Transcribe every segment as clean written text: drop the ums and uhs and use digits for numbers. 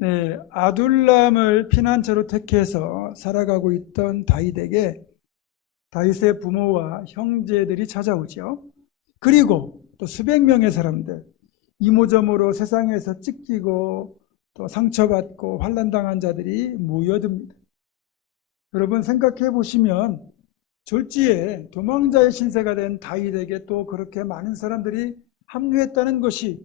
네, 아둘람을 피난처로 택해서 살아가고 있던 다윗에게 다윗의 부모와 형제들이 찾아오죠. 그리고 또 수백 명의 사람들, 이모저모로 세상에서 찢기고 또 상처받고 환난당한 자들이 모여듭니다. 여러분 생각해 보시면 졸지에 도망자의 신세가 된 다윗에게 또 그렇게 많은 사람들이 합류했다는 것이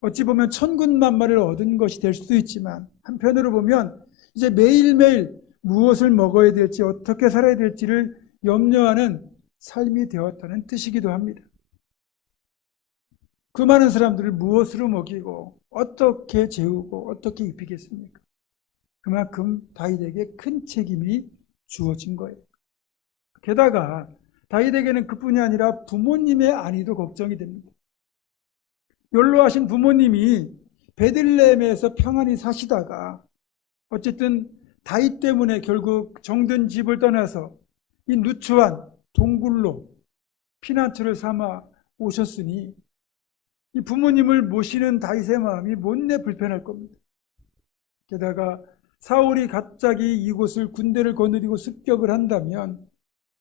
어찌 보면 천군만마를 얻은 것이 될 수도 있지만, 한편으로 보면 이제 매일매일 무엇을 먹어야 될지 어떻게 살아야 될지를 염려하는 삶이 되었다는 뜻이기도 합니다. 그 많은 사람들을 무엇으로 먹이고 어떻게 재우고 어떻게 입히겠습니까? 그만큼 다윗에게 큰 책임이 주어진 거예요. 게다가 다윗에게는 그뿐이 아니라 부모님의 안위도 걱정이 됩니다. 연로하신 부모님이 베들레헴에서 평안히 사시다가 어쨌든 다윗 때문에 결국 정든 집을 떠나서 이 누추한 동굴로 피난처를 삼아 오셨으니 이 부모님을 모시는 다윗의 마음이 못내 불편할 겁니다. 게다가 사울이 갑자기 이곳을 군대를 거느리고 습격을 한다면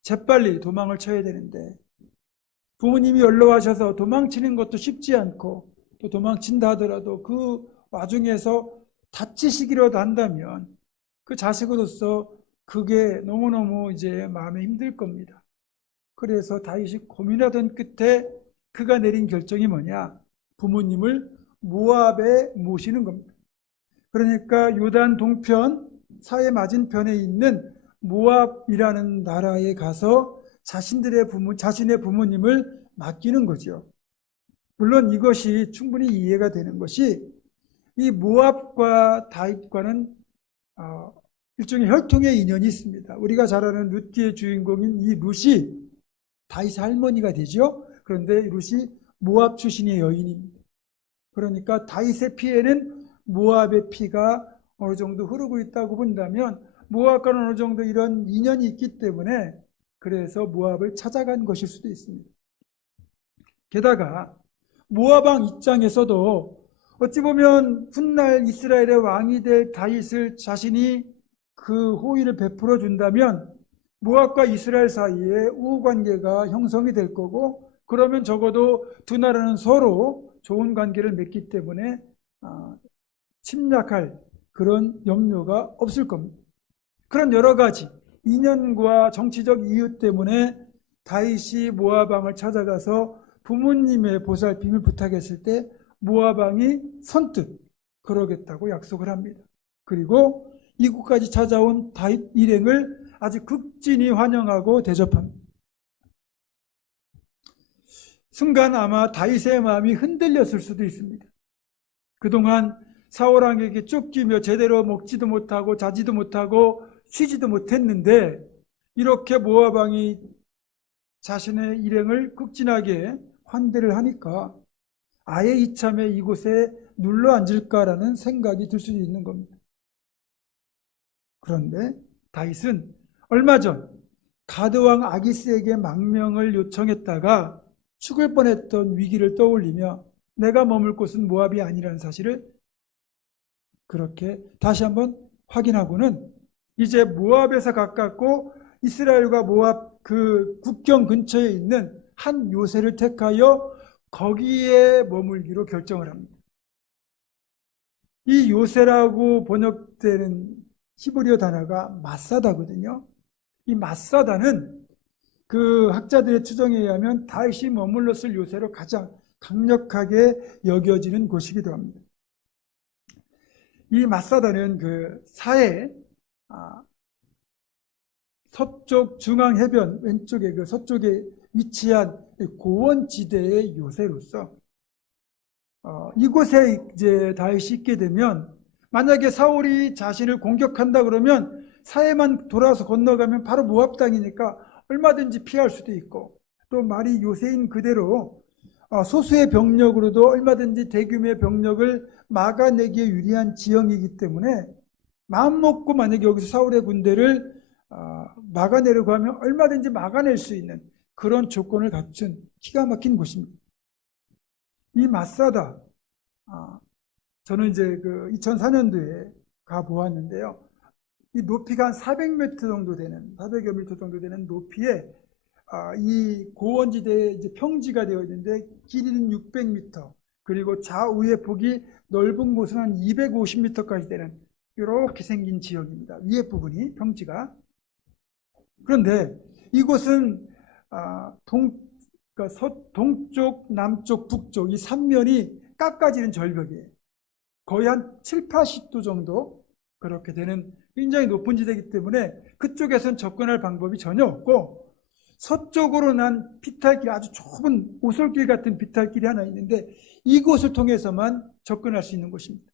재빨리 도망을 쳐야 되는데 부모님이 연로하셔서 도망치는 것도 쉽지 않고 또 도망친다 하더라도 그 와중에서 다치시기라도 한다면 그 자식으로서 그게 너무너무 이제 마음에 힘들 겁니다. 그래서 다윗이 고민하던 끝에 그가 내린 결정이 뭐냐? 부모님을 모압에 모시는 겁니다. 그러니까 요단 동편 사해 맞은편에 있는 모압이라는 나라에 가서 자신의 부모님을 맡기는 거죠. 물론 이것이 충분히 이해가 되는 것이 이 모압과 다윗과는 일종의 혈통의 인연이 있습니다. 우리가 잘 아는 룻기의 주인공인 이 룻이 다윗의 할머니가 되죠. 그런데 룻이 모압 출신의 여인입니다. 그러니까 다윗의 피에는 모압의 피가 어느 정도 흐르고 있다고 본다면 모압과는 어느 정도 이런 인연이 있기 때문에 그래서 모압을 찾아간 것일 수도 있습니다. 게다가 모압 왕 입장에서도 어찌 보면 훗날 이스라엘의 왕이 될 다윗을 자신이 그 호의를 베풀어 준다면 모압과 이스라엘 사이에 우호 관계가 형성이 될 거고, 그러면 적어도 두 나라는 서로 좋은 관계를 맺기 때문에 침략할 그런 염려가 없을 겁니다. 그런 여러 가지 인연과 정치적 이유 때문에 다윗이 모압 왕을 찾아가서 부모님의 보살핌을 부탁했을 때 모압 왕이 선뜻 그러겠다고 약속을 합니다. 그리고 이곳까지 찾아온 다윗 일행을 아주 극진히 환영하고 대접합니다. 순간 아마 다윗의 마음이 흔들렸을 수도 있습니다. 그동안 사울 왕에게 쫓기며 제대로 먹지도 못하고 자지도 못하고 쉬지도 못했는데 이렇게 모압 왕이 자신의 일행을 극진하게 환대를 하니까 아예 이참에 이곳에 눌러 앉을까라는 생각이 들 수도 있는 겁니다. 그런데 다윗은 얼마 전 가드 왕 아기스에게 망명을 요청했다가 죽을 뻔했던 위기를 떠올리며 내가 머물 곳은 모압이 아니라는 사실을 그렇게 다시 한번 확인하고는 이제 모압에서 가깝고 이스라엘과 모압 그 국경 근처에 있는 한 요새를 택하여 거기에 머물기로 결정을 합니다. 이 요새라고 번역되는 히브리어 단어가 마사다거든요. 이 마사다는 그 학자들의 추정에 의하면 다윗이 머물렀을 요새로 가장 강력하게 여겨지는 곳이기도 합니다. 이 마사다는 그 사해 서쪽 중앙 해변 왼쪽에 그 서쪽에 위치한 고원지대의 요새로서 이곳에 이제 다윗이 있게 되면 만약에 사울이 자신을 공격한다 그러면 사해만 돌아서 건너가면 바로 모압 땅이니까 얼마든지 피할 수도 있고, 또 말이 요새인 그대로 소수의 병력으로도 얼마든지 대규모의 병력을 막아내기에 유리한 지형이기 때문에 마음먹고 만약에 여기서 사울의 군대를 막아내려고 하면 얼마든지 막아낼 수 있는 그런 조건을 갖춘 기가 막힌 곳입니다. 이 마사다 저는 이제 그 2004년도에 가 보았는데요. 이 높이가 한 400m 정도 되는, 400여 미터 정도 되는 높이에 이 고원지대에 이제 평지가 되어 있는데 길이는 600m, 그리고 좌우의 폭이 넓은 곳은 한 250m까지 되는 이렇게 생긴 지역입니다. 위에 부분이 평지가. 그런데 이곳은 그러니까 동쪽, 남쪽, 북쪽 이 3면이 깎아지는 절벽이에요. 거의 한 7, 80도 정도 그렇게 되는 굉장히 높은 지대이기 때문에 그쪽에서는 접근할 방법이 전혀 없고, 서쪽으로 난 비탈길, 아주 좁은 오솔길 같은 비탈길이 하나 있는데 이곳을 통해서만 접근할 수 있는 곳입니다.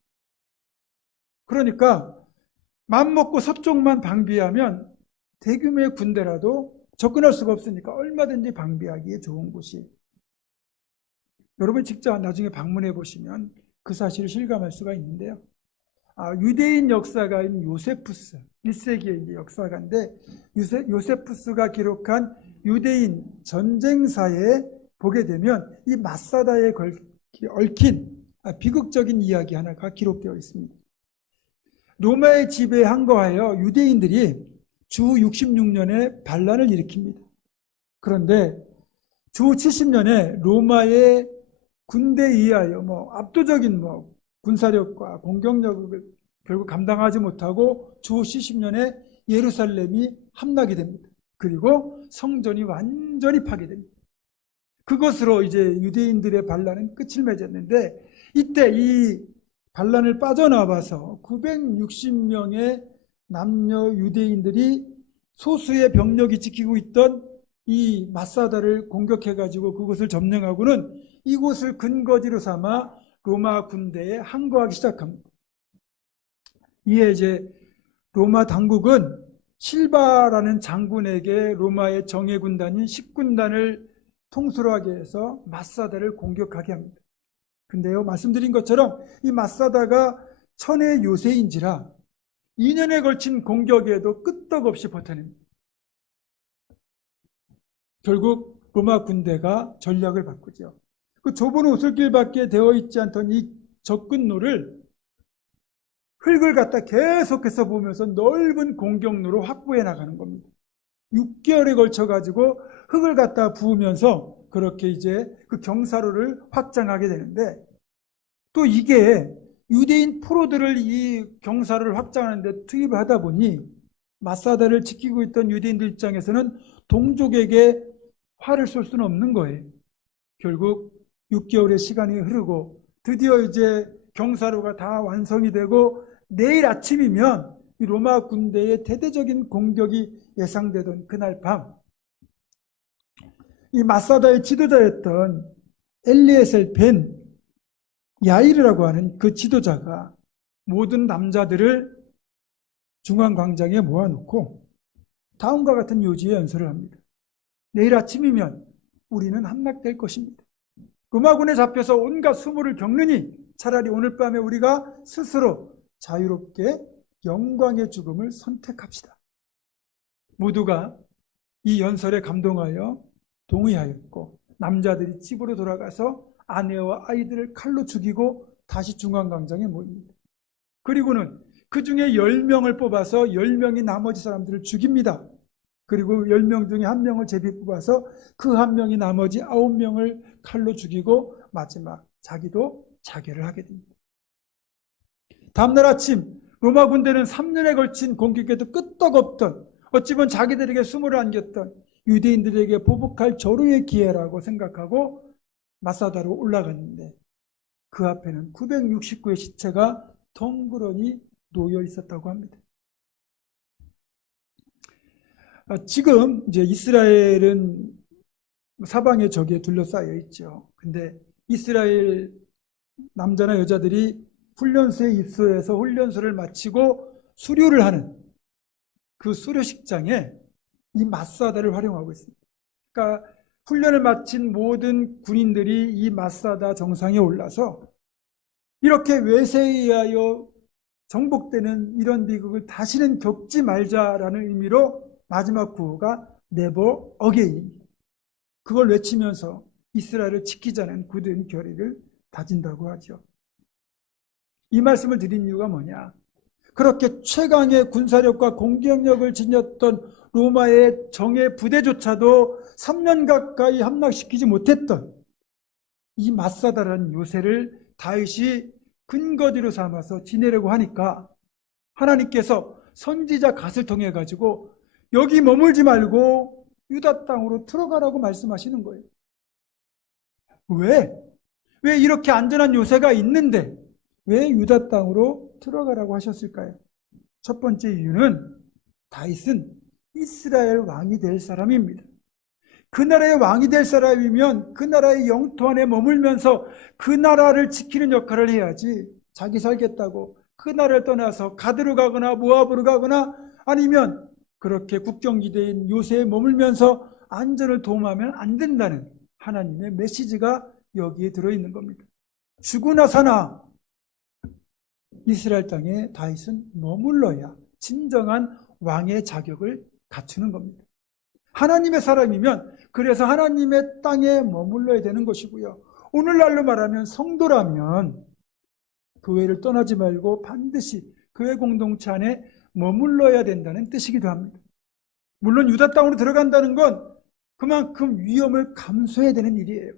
그러니까 맘먹고 서쪽만 방비하면 대규모의 군대라도 접근할 수가 없으니까 얼마든지 방비하기에 좋은 곳이. 여러분 직접 나중에 방문해 보시면 그 사실을 실감할 수가 있는데요. 유대인 역사가인 요세푸스, 1세기의 역사가인데 요세푸스가 기록한 유대인 전쟁사에 보게 되면 이 마사다에 얽힌 비극적인 이야기 하나가 기록되어 있습니다. 로마의 지배에 항거하여 유대인들이 주 66년에 반란을 일으킵니다. 그런데 주 70년에 로마의 군대에 의하여 압도적인 군사력과 공격력을 결국 감당하지 못하고 주 70년에 예루살렘이 함락이 됩니다. 그리고 성전이 완전히 파괴됩니다. 그것으로 이제 유대인들의 반란은 끝을 맺었는데, 이때 이 반란을 빠져나와서 960명의 남녀 유대인들이 소수의 병력이 지키고 있던 이 마사다를 공격해가지고 그곳을 점령하고는 이곳을 근거지로 삼아 로마 군대에 항거하기 시작합니다. 이에 이제 로마 당국은 실바라는 장군에게 로마의 정예군단인 10군단을 통수로 하게 해서 마사다를 공격하게 합니다. 근데요, 말씀드린 것처럼 이 마사다가 천의 요새인지라 2년에 걸친 공격에도 끄떡없이 버텨냅니다. 결국 로마 군대가 전략을 바꾸죠. 그 좁은 오솔길밖에 되어 있지 않던 이 접근로를 흙을 갖다 계속해서 보면서 넓은 공격로로 확보해 나가는 겁니다. 6개월에 걸쳐 가지고 흙을 갖다 부으면서 그렇게 이제 그 경사로를 확장하게 되는데, 또 이게 유대인 포로들을 이 경사로를 확장하는데 투입을 하다 보니 마사다를 지키고 있던 유대인들 입장에서는 동족에게 화를 쏠 수는 없는 거예요. 결국 6개월의 시간이 흐르고 드디어 이제 경사로가 다 완성이 되고 내일 아침이면 이 로마 군대의 대대적인 공격이 예상되던 그날 밤, 이 마사다의 지도자였던 엘리에셀 벤 야이르라고 하는 그 지도자가 모든 남자들을 중앙광장에 모아놓고 다음과 같은 요지의 연설을 합니다. 내일 아침이면 우리는 함락될 것입니다. 로마군에 잡혀서 온갖 수모를 겪느니 차라리 오늘 밤에 우리가 스스로 자유롭게 영광의 죽음을 선택합시다. 모두가 이 연설에 감동하여 동의하였고, 남자들이 집으로 돌아가서 아내와 아이들을 칼로 죽이고 다시 중앙광장에 모입니다. 그리고는 그 중에 10명을 뽑아서 10명이 나머지 사람들을 죽입니다. 그리고 10명 중에 1명을 제비 뽑아서 그 1명이 나머지 9명을 칼로 죽이고 마지막 자기도 자결을 하게 됩니다. 다음날 아침 로마 군대는 3년에 걸친 공격에도 끄떡없던, 어찌 보면 자기들에게 수모를 안겼던 유대인들에게 보복할 절호의 기회라고 생각하고 마사다로 올라갔는데 그 앞에는 969의 시체가 덩그러니 놓여 있었다고 합니다. 지금 이제 이스라엘은 사방의 적에 둘러싸여 있죠. 근데 이스라엘 남자나 여자들이 훈련소에 입소해서 훈련소를 마치고 수료를 하는 그 수료식장에 이 마사다를 활용하고 있습니다. 그러니까 훈련을 마친 모든 군인들이 이 마사다 정상에 올라서 이렇게 외세에 의하여 정복되는 이런 비극을 다시는 겪지 말자라는 의미로 마지막 구호가 Never Again, 그걸 외치면서 이스라엘을 지키자는 굳은 결의를 다진다고 하죠. 이 말씀을 드린 이유가 뭐냐? 그렇게 최강의 군사력과 공격력을 지녔던 로마의 정예 부대조차도 3년 가까이 함락시키지 못했던 이 마사다라는 요새를 다윗이 근거지로 삼아서 지내려고 하니까 하나님께서 선지자 갓을 통해 가지고 여기 머물지 말고 유다 땅으로 들어가라고 말씀하시는 거예요. 왜 이렇게 안전한 요새가 있는데 왜 유다 땅으로 들어가라고 하셨을까요? 첫 번째 이유는 다윗은 이스라엘 왕이 될 사람입니다. 그 나라의 왕이 될 사람이면 그 나라의 영토 안에 머물면서 그 나라를 지키는 역할을 해야지, 자기 살겠다고 그 나라를 떠나서 가드로 가거나 모압으로 가거나 아니면 그렇게 국경지대인 요새에 머물면서 안전을 도모하면 안 된다는 하나님의 메시지가 여기에 들어있는 겁니다. 죽으나 사나 이스라엘 땅에 다윗은 머물러야 진정한 왕의 자격을 갖추는 겁니다. 하나님의 사람이면 그래서 하나님의 땅에 머물러야 되는 것이고요. 오늘날로 말하면 성도라면 교회를 떠나지 말고 반드시 교회 공동체 안에 머물러야 된다는 뜻이기도 합니다. 물론 유다 땅으로 들어간다는 건 그만큼 위험을 감수해야 되는 일이에요.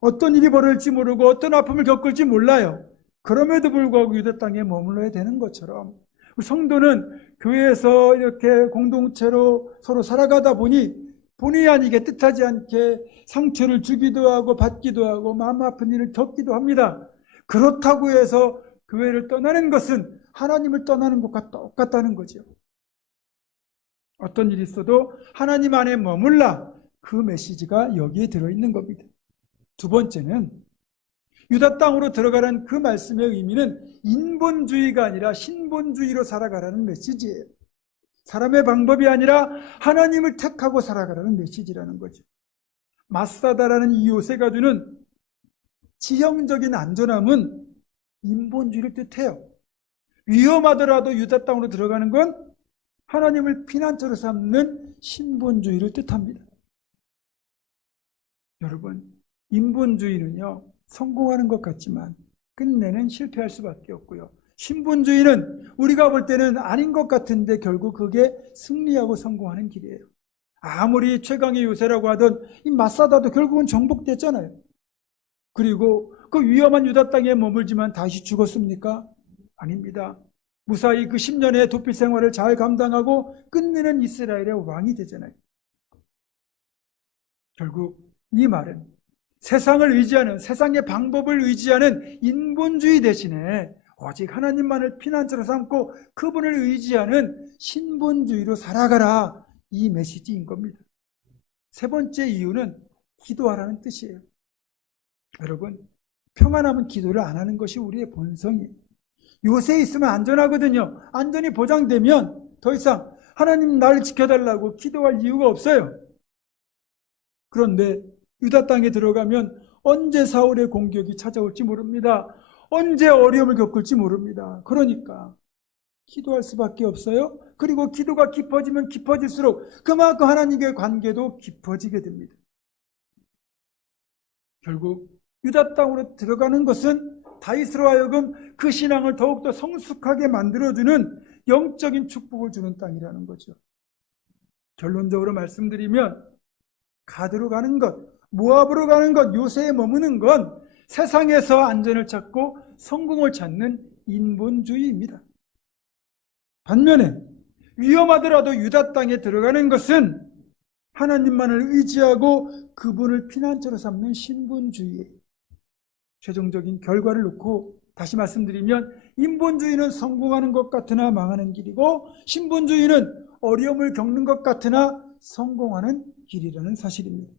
어떤 일이 벌어질지 모르고 어떤 아픔을 겪을지 몰라요. 그럼에도 불구하고 유다 땅에 머물러야 되는 것처럼 성도는 교회에서 이렇게 공동체로 서로 살아가다 보니 본의 아니게 뜻하지 않게 상처를 주기도 하고 받기도 하고 마음 아픈 일을 겪기도 합니다. 그렇다고 해서 교회를 떠나는 것은 하나님을 떠나는 것과 똑같다는 거죠. 어떤 일이 있어도 하나님 안에 머물라, 그 메시지가 여기에 들어있는 겁니다. 두 번째는 유다 땅으로 들어가라는 그 말씀의 의미는 인본주의가 아니라 신본주의로 살아가라는 메시지예요. 사람의 방법이 아니라 하나님을 택하고 살아가라는 메시지라는 거죠. 마사다라는 이 요새가 주는 지형적인 안전함은 인본주의를 뜻해요. 위험하더라도 유다 땅으로 들어가는 건 하나님을 피난처로 삼는 신본주의를 뜻합니다. 여러분, 인본주의는요, 성공하는 것 같지만 끝내는 실패할 수밖에 없고요. 신본주의는 우리가 볼 때는 아닌 것 같은데 결국 그게 승리하고 성공하는 길이에요. 아무리 최강의 요새라고 하던 이 마사다도 결국은 정복됐잖아요. 그리고 그 위험한 유다 땅에 머물지만 다시 죽었습니까? 아닙니다. 무사히 그 10년의 도피 생활을 잘 감당하고 끝내는 이스라엘의 왕이 되잖아요. 결국 이 말은 세상을 의지하는, 세상의 방법을 의지하는 인본주의 대신에 오직 하나님만을 피난처로 삼고 그분을 의지하는 신본주의로 살아가라, 이 메시지인 겁니다. 세 번째 이유는 기도하라는 뜻이에요. 여러분, 평안하면 기도를 안 하는 것이 우리의 본성이에요. 요새에 있으면 안전하거든요. 안전이 보장되면 더 이상 하나님 나를 지켜달라고 기도할 이유가 없어요. 그런데 유다 땅에 들어가면 언제 사울의 공격이 찾아올지 모릅니다. 언제 어려움을 겪을지 모릅니다. 그러니까 기도할 수밖에 없어요. 그리고 기도가 깊어지면 깊어질수록 그만큼 하나님과의 관계도 깊어지게 됩니다. 결국 유다 땅으로 들어가는 것은 다윗으로 하여금 그 신앙을 더욱더 성숙하게 만들어주는 영적인 축복을 주는 땅이라는 거죠. 결론적으로 말씀드리면 가드로 가는 것, 모압으로 가는 것, 요새에 머무는 건 세상에서 안전을 찾고 성공을 찾는 인본주의입니다. 반면에 위험하더라도 유다 땅에 들어가는 것은 하나님만을 의지하고 그분을 피난처로 삼는 신본주의예요. 최종적인 결과를 놓고 다시 말씀드리면 인본주의는 성공하는 것 같으나 망하는 길이고 신본주의는 어려움을 겪는 것 같으나 성공하는 길이라는 사실입니다.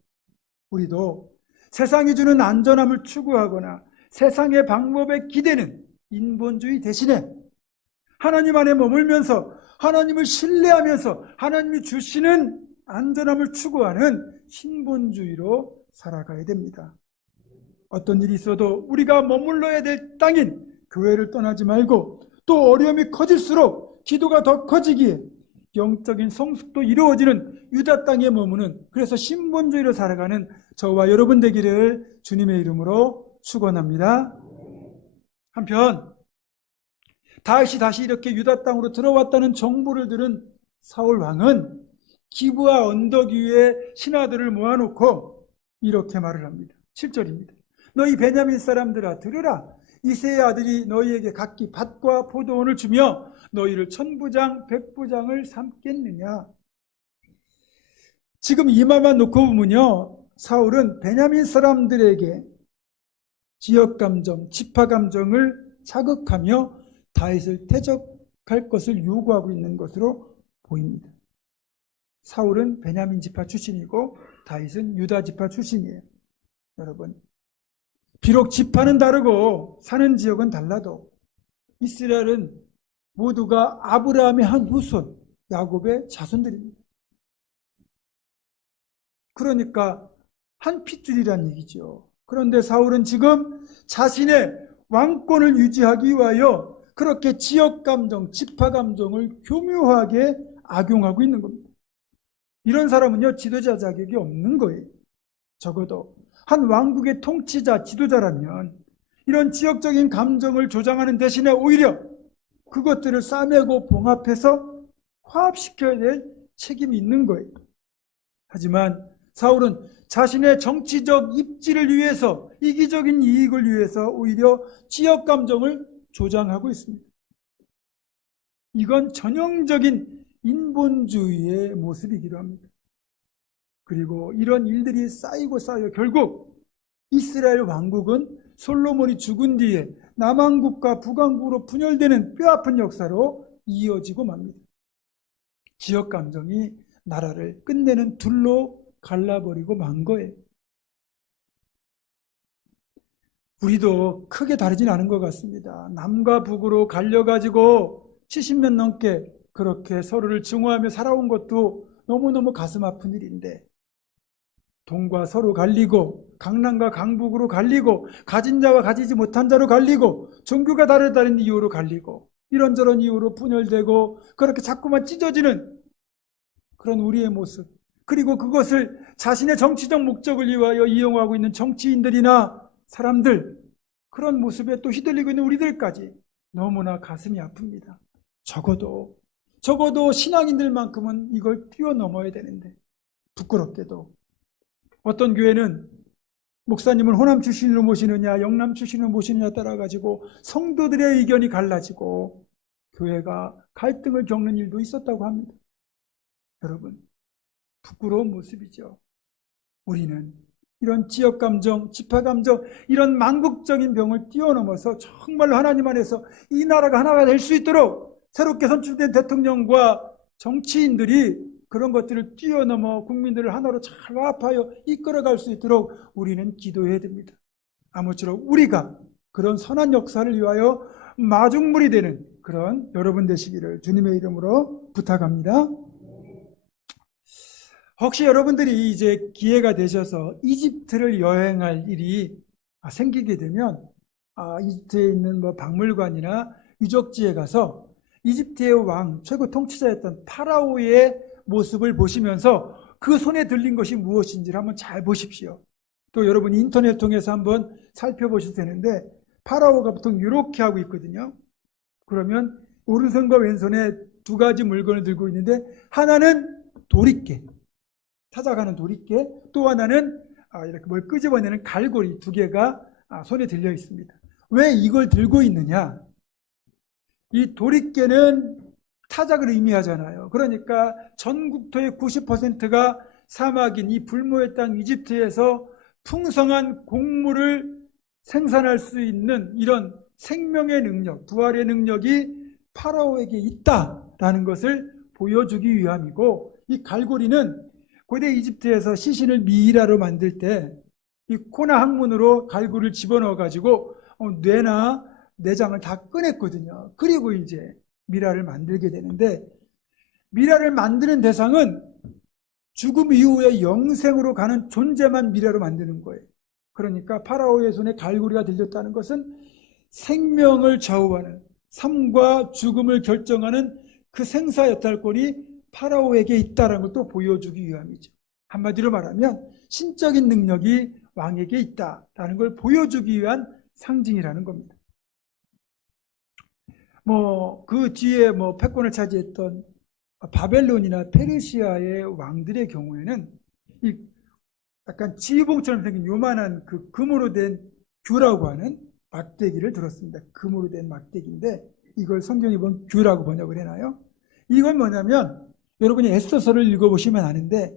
우리도 세상이 주는 안전함을 추구하거나 세상의 방법에 기대는 인본주의 대신에 하나님 안에 머물면서 하나님을 신뢰하면서 하나님이 주시는 안전함을 추구하는 신본주의로 살아가야 됩니다. 어떤 일이 있어도 우리가 머물러야 될 땅인 교회를 떠나지 말고 또 어려움이 커질수록 기도가 더 커지기에 영적인 성숙도 이루어지는 유다 땅에 머무는, 그래서 신본주의로 살아가는 저와 여러분 되기를 주님의 이름으로 축원합니다. 한편 다윗이 다시 이렇게 유다 땅으로 들어왔다는 정보를 들은 사울 왕은 기브아 언덕 위에 신하들을 모아놓고 이렇게 말을 합니다. 7절입니다. 너희 베냐민 사람들아 들으라. 이새의 아들이 너희에게 각기 밭과 포도원을 주며 너희를 천부장 백부장을 삼겠느냐. 지금 이 말만 놓고 보면요, 사울은 베냐민 사람들에게 지역감정, 지파감정을 자극하며 다윗을 퇴적할 것을 요구하고 있는 것으로 보입니다. 사울은 베냐민 지파 출신이고 다윗은 유다 지파 출신이에요. 여러분, 비록 지파는 다르고 사는 지역은 달라도 이스라엘은 모두가 아브라함의 한 후손, 야곱의 자손들입니다. 그러니까 한 핏줄이란 얘기죠. 그런데 사울은 지금 자신의 왕권을 유지하기 위하여 그렇게 지역감정, 지파감정을 교묘하게 악용하고 있는 겁니다. 이런 사람은요, 지도자 자격이 없는 거예요. 적어도 한 왕국의 통치자, 지도자라면 이런 지역적인 감정을 조장하는 대신에 오히려 그것들을 싸매고 봉합해서 화합시켜야 될 책임이 있는 거예요. 하지만 사울은 자신의 정치적 입지를 위해서, 이기적인 이익을 위해서 오히려 지역 감정을 조장하고 있습니다. 이건 전형적인 인본주의의 모습이기도 합니다. 그리고 이런 일들이 쌓이고 쌓여 결국 이스라엘 왕국은 솔로몬이 죽은 뒤에 남왕국과 북왕국으로 분열되는 뼈아픈 역사로 이어지고 맙니다. 지역 감정이 나라를 끝내는 둘로 갈라버리고 만 거예요. 우리도 크게 다르진 않은 것 같습니다. 남과 북으로 갈려가지고 70년 넘게 그렇게 서로를 증오하며 살아온 것도 너무너무 가슴 아픈 일인데, 동과 서로 갈리고 강남과 강북으로 갈리고 가진 자와 가지지 못한 자로 갈리고 종교가 다르다는 이유로 갈리고 이런저런 이유로 분열되고 그렇게 자꾸만 찢어지는 그런 우리의 모습, 그리고 그것을 자신의 정치적 목적을 위하여 이용하고 있는 정치인들이나 사람들, 그런 모습에 또 휘둘리고 있는 우리들까지 너무나 가슴이 아픕니다. 적어도 신앙인들만큼은 이걸 뛰어넘어야 되는데, 부끄럽게도 어떤 교회는 목사님을 호남 출신으로 모시느냐 영남 출신으로 모시느냐에 따라 가지고 성도들의 의견이 갈라지고 교회가 갈등을 겪는 일도 있었다고 합니다. 여러분, 부끄러운 모습이죠. 우리는 이런 지역감정, 지파감정, 이런 망국적인 병을 뛰어넘어서 정말로 하나님 안에서 이 나라가 하나가 될 수 있도록 새롭게 선출된 대통령과 정치인들이 그런 것들을 뛰어넘어 국민들을 하나로 잘 화합하여 이끌어갈 수 있도록 우리는 기도해야 됩니다. 아무쪼록 우리가 그런 선한 역사를 위하여 마중물이 되는 그런 여러분 되시기를 주님의 이름으로 부탁합니다. 혹시 여러분들이 이제 기회가 되셔서 이집트를 여행할 일이 생기게 되면 이집트에 있는 박물관이나 유적지에 가서 이집트의 왕, 최고 통치자였던 파라오의 모습을 보시면서 그 손에 들린 것이 무엇인지를 한번 잘 보십시오. 또 여러분이 인터넷 통해서 한번 살펴보셔도 되는데, 파라오가 보통 이렇게 하고 있거든요. 그러면 오른손과 왼손에 두 가지 물건을 들고 있는데, 하나는 도리깨, 찾아가는 도리깨, 또 하나는 이렇게 뭘 끄집어내는 갈고리 두 개가 손에 들려 있습니다. 왜 이걸 들고 있느냐? 이 도리깨는 타작을 의미하잖아요. 그러니까 전국토의 90%가 사막인 이 불모의 땅 이집트에서 풍성한 곡물을 생산할 수 있는 이런 생명의 능력, 부활의 능력이 파라오에게 있다라는 것을 보여주기 위함이고, 이 갈고리는 고대 이집트에서 시신을 미이라로 만들 때 이 코나 항문으로 갈고리를 집어넣어 가지고 뇌나 내장을 다 꺼냈거든요. 그리고 이제 미라를 만들게 되는데, 미라를 만드는 대상은 죽음 이후에 영생으로 가는 존재만 미라로 만드는 거예요. 그러니까 파라오의 손에 갈고리가 들렸다는 것은 생명을 좌우하는, 삶과 죽음을 결정하는 그 생사여탈권이 파라오에게 있다는 것도 보여주기 위함이죠. 한마디로 말하면 신적인 능력이 왕에게 있다라는 걸 보여주기 위한 상징이라는 겁니다. 그 뒤에 패권을 차지했던 바벨론이나 페르시아의 왕들의 경우에는 이 약간 지휘봉처럼 생긴 요만한 그 금으로 된 규라고 하는 막대기를 들었습니다. 금으로 된 막대기인데 이걸 성경에 보면 규라고 번역을 해놔요. 이건 뭐냐면 여러분이 에스더서를 읽어보시면 아는데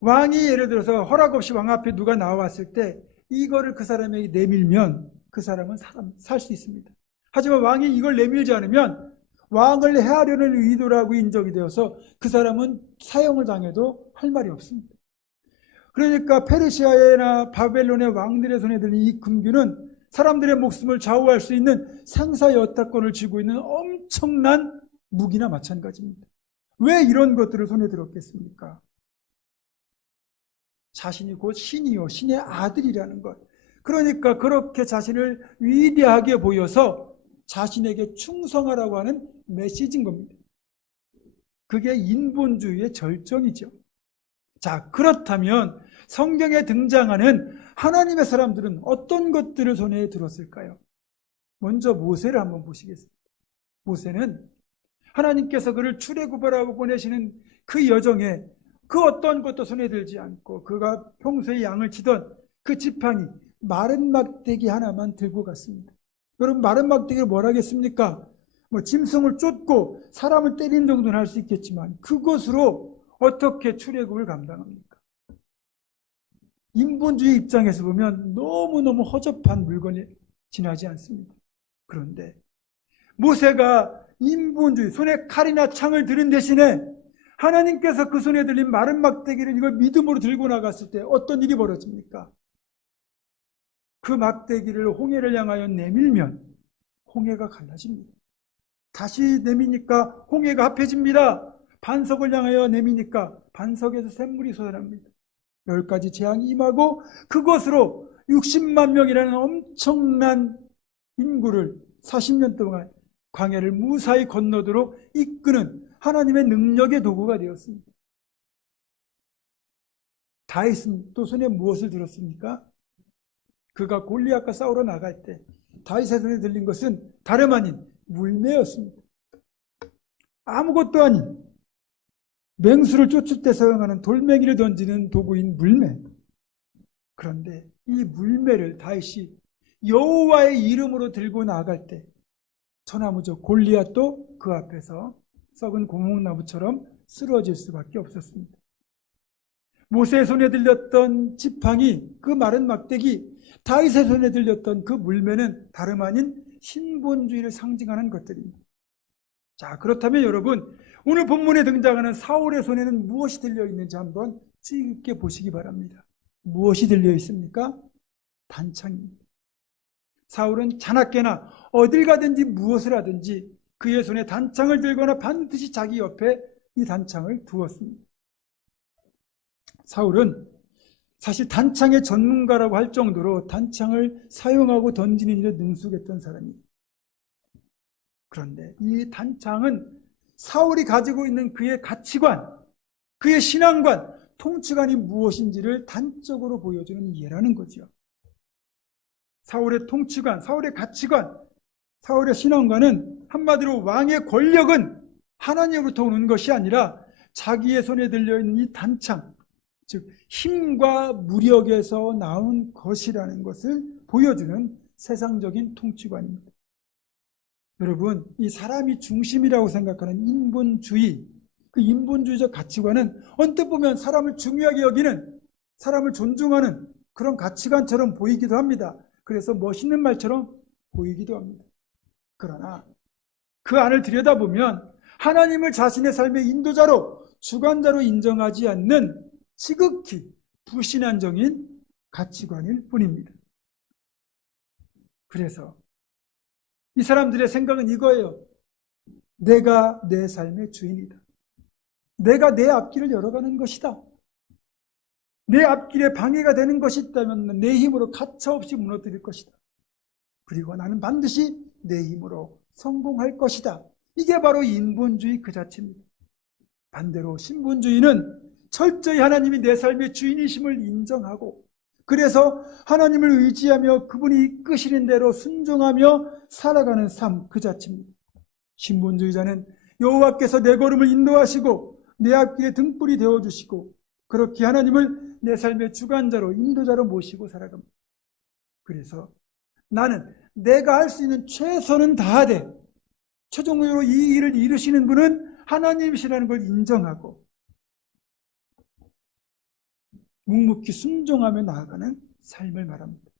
왕이 예를 들어서 허락 없이 왕 앞에 누가 나왔을 때 이거를 그 사람에게 내밀면 그 사람은 살 수 있습니다. 하지만 왕이 이걸 내밀지 않으면 왕을 해하려는 의도라고 인정이 되어서 그 사람은 사형을 당해도 할 말이 없습니다. 그러니까 페르시아나 바벨론의 왕들의 손에 들린 이 금규는 사람들의 목숨을 좌우할 수 있는 상사 여타권을 쥐고 있는 엄청난 무기나 마찬가지입니다. 왜 이런 것들을 손에 들었겠습니까? 자신이 곧 신이요 신의 아들이라는 것. 그러니까 그렇게 자신을 위대하게 보여서 자신에게 충성하라고 하는 메시지인 겁니다. 그게 인본주의의 절정이죠. 자, 그렇다면 성경에 등장하는 하나님의 사람들은 어떤 것들을 손에 들었을까요? 먼저 모세를 한번 보시겠습니다. 모세는 하나님께서 그를 출애굽하라고 보내시는 그 여정에 그 어떤 것도 손에 들지 않고 그가 평소에 양을 치던 그 지팡이 마른 막대기 하나만 들고 갔습니다. 여러분 마른 막대기를 뭘 하겠습니까? 짐승을 쫓고 사람을 때리는 정도는 할 수 있겠지만 그것으로 어떻게 출애굽을 감당합니까? 인본주의 입장에서 보면 너무너무 허접한 물건이 지나지 않습니다. 그런데 모세가 인본주의 손에 칼이나 창을 들은 대신에 하나님께서 그 손에 들린 마른 막대기를 이걸 믿음으로 들고 나갔을 때 어떤 일이 벌어집니까? 그 막대기를 홍해를 향하여 내밀면 홍해가 갈라집니다. 다시 내미니까 홍해가 합해집니다. 반석을 향하여 내미니까 반석에서 샘물이 솟아납니다. 10가지 재앙이 임하고 그것으로 60만 명이라는 엄청난 인구를 40년 동안 광야를 무사히 건너도록 이끄는 하나님의 능력의 도구가 되었습니다. 다윗은 또 손에 무엇을 들었습니까? 그가 골리앗과 싸우러 나갈 때 다윗의 손에 들린 것은 다름 아닌 물매였습니다. 아무것도 아닌 맹수를 쫓을 때 사용하는 돌멩이를 던지는 도구인 물매. 그런데 이 물매를 다윗이 여호와의 이름으로 들고 나아갈 때 천하무적 골리앗도 그 앞에서 썩은 고목나무처럼 쓰러질 수밖에 없었습니다. 모세의 손에 들렸던 지팡이, 그 마른 막대기, 다윗의 손에 들렸던 그 물매는 다름 아닌 신본주의를 상징하는 것들입니다. 자, 그렇다면 여러분 오늘 본문에 등장하는 사울의 손에는 무엇이 들려 있는지 한번 주의 깊게 보시기 바랍니다. 무엇이 들려 있습니까? 단창입니다. 사울은 자나깨나 어딜 가든지 무엇을 하든지 그의 손에 단창을 들거나 반드시 자기 옆에 이 단창을 두었습니다. 사울은 사실 단창의 전문가라고 할 정도로 단창을 사용하고 던지는 일에 능숙했던 사람입니다. 그런데 이 단창은 사울이 가지고 있는 그의 가치관, 그의 신앙관, 통치관이 무엇인지를 단적으로 보여주는 예라는 거죠. 사울의 통치관, 사울의 가치관, 사울의 신앙관은 한마디로 왕의 권력은 하나님으로부터 오는 것이 아니라 자기의 손에 들려있는 이 단창, 즉 힘과 무력에서 나온 것이라는 것을 보여주는 세상적인 통치관입니다. 여러분, 이 사람이 중심이라고 생각하는 인본주의, 그 인본주의적 가치관은 언뜻 보면 사람을 중요하게 여기는, 사람을 존중하는 그런 가치관처럼 보이기도 합니다. 그래서 멋있는 말처럼 보이기도 합니다. 그러나 그 안을 들여다보면 하나님을 자신의 삶의 인도자로, 주관자로 인정하지 않는 지극히 불신앙적인 가치관일 뿐입니다. 그래서 이 사람들의 생각은 이거예요. 내가 내 삶의 주인이다. 내가 내 앞길을 열어가는 것이다. 내 앞길에 방해가 되는 것이 있다면 내 힘으로 가차없이 무너뜨릴 것이다. 그리고 나는 반드시 내 힘으로 성공할 것이다. 이게 바로 인본주의 그 자체입니다. 반대로 신본주의는 철저히 하나님이 내 삶의 주인이심을 인정하고 그래서 하나님을 의지하며 그분이 이끄시는 대로 순종하며 살아가는 삶 그 자체입니다. 신분주의자는 여호와께서 내 걸음을 인도하시고 내 앞길에 등불이 되어주시고 그렇게 하나님을 내 삶의 주관자로 인도자로 모시고 살아갑니다. 그래서 나는 내가 할 수 있는 최선은 다하되 최종적으로 이 일을 이루시는 분은 하나님이시라는 걸 인정하고 묵묵히 순종하며 나아가는 삶을 말합니다.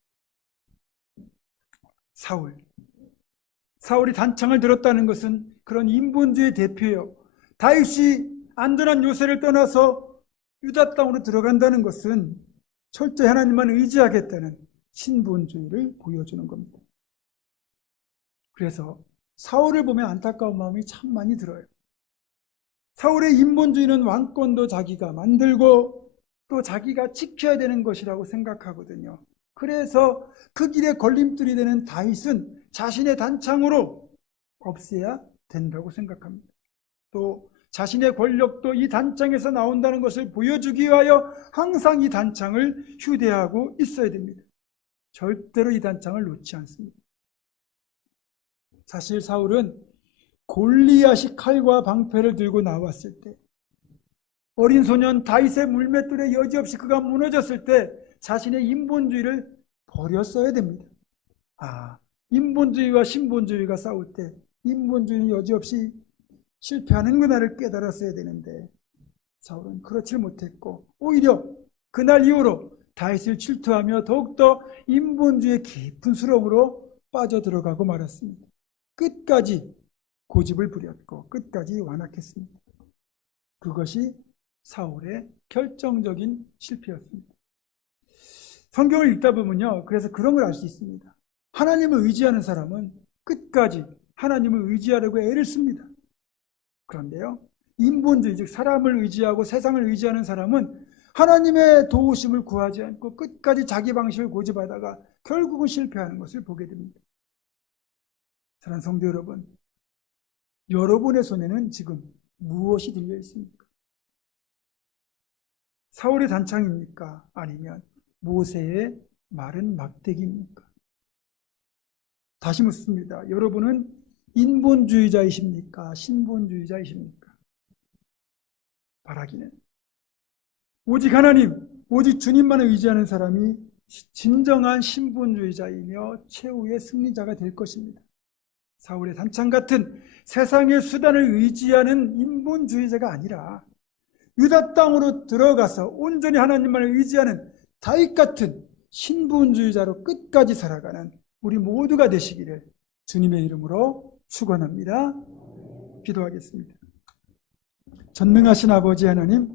사울이 단창을 들었다는 것은 그런 인본주의 대표예요. 다윗이 안전한 요새를 떠나서 유다 땅으로 들어간다는 것은 철저히 하나님만 의지하겠다는 신본주의를 보여주는 겁니다. 그래서 사울을 보면 안타까운 마음이 참 많이 들어요. 사울의 인본주의는 왕권도 자기가 만들고 또 자기가 지켜야 되는 것이라고 생각하거든요. 그래서 그 길에 걸림돌이 되는 다윗은 자신의 단창으로 없애야 된다고 생각합니다. 또 자신의 권력도 이 단창에서 나온다는 것을 보여주기 위하여 항상 이 단창을 휴대하고 있어야 됩니다. 절대로 이 단창을 놓지 않습니다. 사실 사울은 골리앗이 칼과 방패를 들고 나왔을 때, 어린 소년 다윗의 물맷돌에 여지없이 그가 무너졌을 때 자신의 인본주의를 버렸어야 됩니다. 인본주의와 신본주의가 싸울 때 인본주의는 여지없이 실패하는구나를 깨달았어야 되는데 사울은 그렇지 못했고 오히려 그날 이후로 다윗을 질투하며 더욱더 인본주의의 깊은 수렁으로 빠져들어가고 말았습니다. 끝까지 고집을 부렸고 끝까지 완악했습니다. 그것이 사울의 결정적인 실패였습니다. 성경을 읽다 보면요, 그래서 그런 걸 알 수 있습니다. 하나님을 의지하는 사람은 끝까지 하나님을 의지하려고 애를 씁니다. 그런데요, 인본주의, 즉 사람을 의지하고 세상을 의지하는 사람은 하나님의 도우심을 구하지 않고 끝까지 자기 방식을 고집하다가 결국은 실패하는 것을 보게 됩니다. 사랑하는 성도 여러분, 여러분의 손에는 지금 무엇이 들려 있습니까? 사울의 단창입니까? 아니면 모세의 마른 막대기입니까? 다시 묻습니다. 여러분은 인본주의자이십니까? 신본주의자이십니까? 바라기는 오직 하나님, 오직 주님만을 의지하는 사람이 진정한 신본주의자이며 최후의 승리자가 될 것입니다. 사울의 단창 같은 세상의 수단을 의지하는 인본주의자가 아니라 유다 땅으로 들어가서 온전히 하나님만을 의지하는 다윗 같은 신본주의자로 끝까지 살아가는 우리 모두가 되시기를 주님의 이름으로 축원합니다. 기도하겠습니다. 전능하신 아버지 하나님,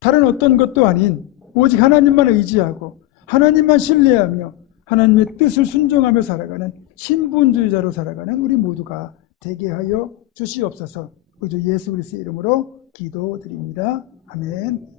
다른 어떤 것도 아닌 오직 하나님만 의지하고 하나님만 신뢰하며 하나님의 뜻을 순종하며 살아가는 신본주의자로 살아가는 우리 모두가 되게 하여 주시옵소서. 우리 주 예수 그리스도의 이름으로 기도드립니다. 아멘.